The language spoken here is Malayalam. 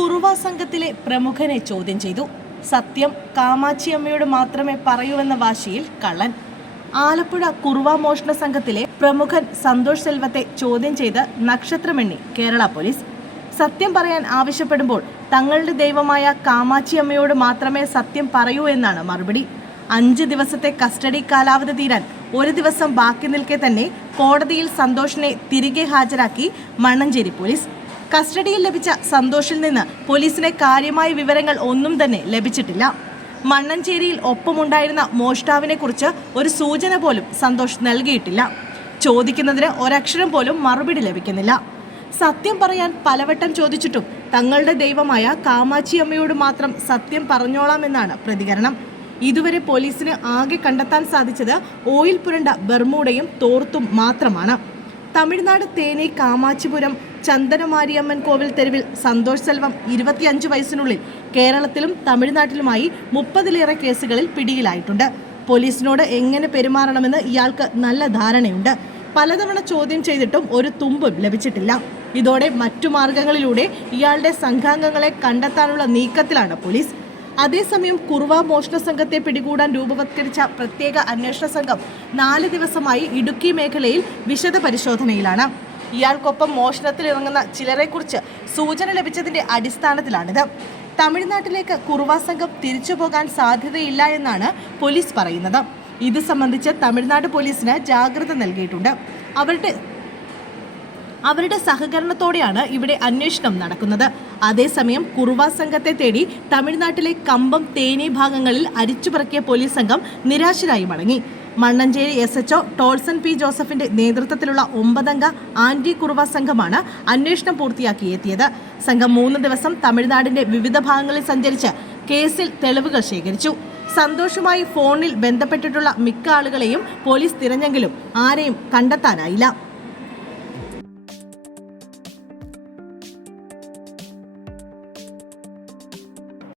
കുറുവ സംഘത്തിലെ പ്രമുഖനെ ചോദ്യം ചെയ്തു. സത്യം കാമാച്ചിയമ്മയോട് മാത്രമേ പറയൂവെന്ന വാശിയിൽ കള്ളൻ. ആലപ്പുഴ കുറുവ മോഷണ സംഘത്തിലെ പ്രമുഖൻ സന്തോഷ് സെൽവത്തെ ചോദ്യം ചെയ്ത് നക്ഷത്രമെണ്ണി കേരള പോലീസ്. സത്യം പറയാൻ ആവശ്യപ്പെടുമ്പോൾ തങ്ങളുടെ ദൈവമായ കാമാച്ചിയമ്മയോട് മാത്രമേ സത്യം പറയൂ എന്നാണ് മറുപടി. 5 ദിവസത്തെ കസ്റ്റഡി കാലാവധി തീരാൻ 1 ദിവസം ബാക്കി നിൽക്കെ തന്നെ കോടതിയിൽ സന്തോഷിനെ തിരികെ ഹാജരാക്കി മണ്ണഞ്ചേരി പോലീസ്. കസ്റ്റഡിയിൽ ലഭിച്ച സന്തോഷിൽ നിന്ന് പോലീസിന് കാര്യമായ വിവരങ്ങൾ ഒന്നും തന്നെ ലഭിച്ചിട്ടില്ല. മണ്ണഞ്ചേരിയിൽ ഒപ്പമുണ്ടായിരുന്ന മോഷ്ടാവിനെ കുറിച്ച് ഒരു സൂചന പോലും സന്തോഷ് നൽകിയിട്ടില്ല. ചോദിക്കുന്നതിന് ഒരക്ഷരം പോലും മറുപടി ലഭിക്കുന്നില്ല. സത്യം പറയാൻ പലവട്ടം ചോദിച്ചിട്ടും തങ്ങളുടെ ദൈവമായ കാമാച്ചിയമ്മയോട് മാത്രം സത്യം പറഞ്ഞോളാമെന്നാണ് പ്രതികരണം. ഇതുവരെ പോലീസിന് ആകെ കണ്ടെത്താൻ സാധിച്ചത് ഓയിൽ പുരണ്ട ബർമൂഡയും തോർത്തും മാത്രമാണ്. തമിഴ്നാട് തേനി കാമാച്ചിപുരം ചന്ദനമാരിയമ്മൻ കോവിൽ തെരുവിൽ സന്തോഷ് സെൽവം 25 വയസ്സിനുള്ളിൽ കേരളത്തിലും തമിഴ്നാട്ടിലുമായി 30ലേറെ കേസുകളിൽ പിടിയിലായിട്ടുണ്ട്. പോലീസിനോട് എങ്ങനെ പെരുമാറണമെന്ന് ഇയാൾക്ക് നല്ല ധാരണയുണ്ട്. പലതവണ ചോദ്യം ചെയ്തിട്ടും ഒരു തുമ്പും ലഭിച്ചിട്ടില്ല. ഇതോടെ മറ്റു മാർഗങ്ങളിലൂടെ ഇയാളുടെ സംഘാംഗങ്ങളെ കണ്ടെത്താനുള്ള നീക്കത്തിലാണ് പോലീസ്. അതേസമയം കുറുവ മോഷണ സംഘത്തെ പിടികൂടാൻ രൂപവത്കരിച്ച പ്രത്യേക അന്വേഷണ സംഘം 4 ദിവസമായി ഇടുക്കി മേഖലയിൽ വിശദ പരിശോധനയിലാണ്. ഇയാൾക്കൊപ്പം മോഷണത്തിലിറങ്ങുന്ന ചിലരെക്കുറിച്ച് സൂചന ലഭിച്ചതിന്റെ അടിസ്ഥാനത്തിലാണിത്. തമിഴ്നാട്ടിലേക്ക് കുറുവ സംഘം തിരിച്ചു പോകാൻ സാധ്യതയില്ല എന്നാണ് പോലീസ് പറയുന്നത്. ഇത് സംബന്ധിച്ച് തമിഴ്നാട് പോലീസിന് ജാഗ്രത നൽകിയിട്ടുണ്ട്. അവരുടെ സഹകരണത്തോടെയാണ് ഇവിടെ അന്വേഷണം നടക്കുന്നത്. അതേസമയം കുറുവ സംഘത്തെ തേടി തമിഴ്നാട്ടിലെ കമ്പം തേനി ഭാഗങ്ങളിൽ അരിച്ചുപറക്കിയ പോലീസ് സംഘം നിരാശരായി മടങ്ങി. Mannancheri SHO Tolson P. ജോസഫിന്റെ നേതൃത്വത്തിലുള്ള 9-അംഗ ആന്റി കുറുവ സംഘമാണ് അന്വേഷണം പൂർത്തിയാക്കി എത്തിയത്. സംഘം 3 ദിവസം തമിഴ്നാടിന്റെ വിവിധ ഭാഗങ്ങളിൽ സഞ്ചരിച്ച് കേസിൽ തെളിവുകൾ ശേഖരിച്ചു. സന്തോഷുമായി ഫോണിൽ ബന്ധപ്പെട്ടിട്ടുള്ള മിക്ക ആളുകളെയും പോലീസ് തിരഞ്ഞെങ്കിലും ആരെയും കണ്ടെത്താനായില്ല.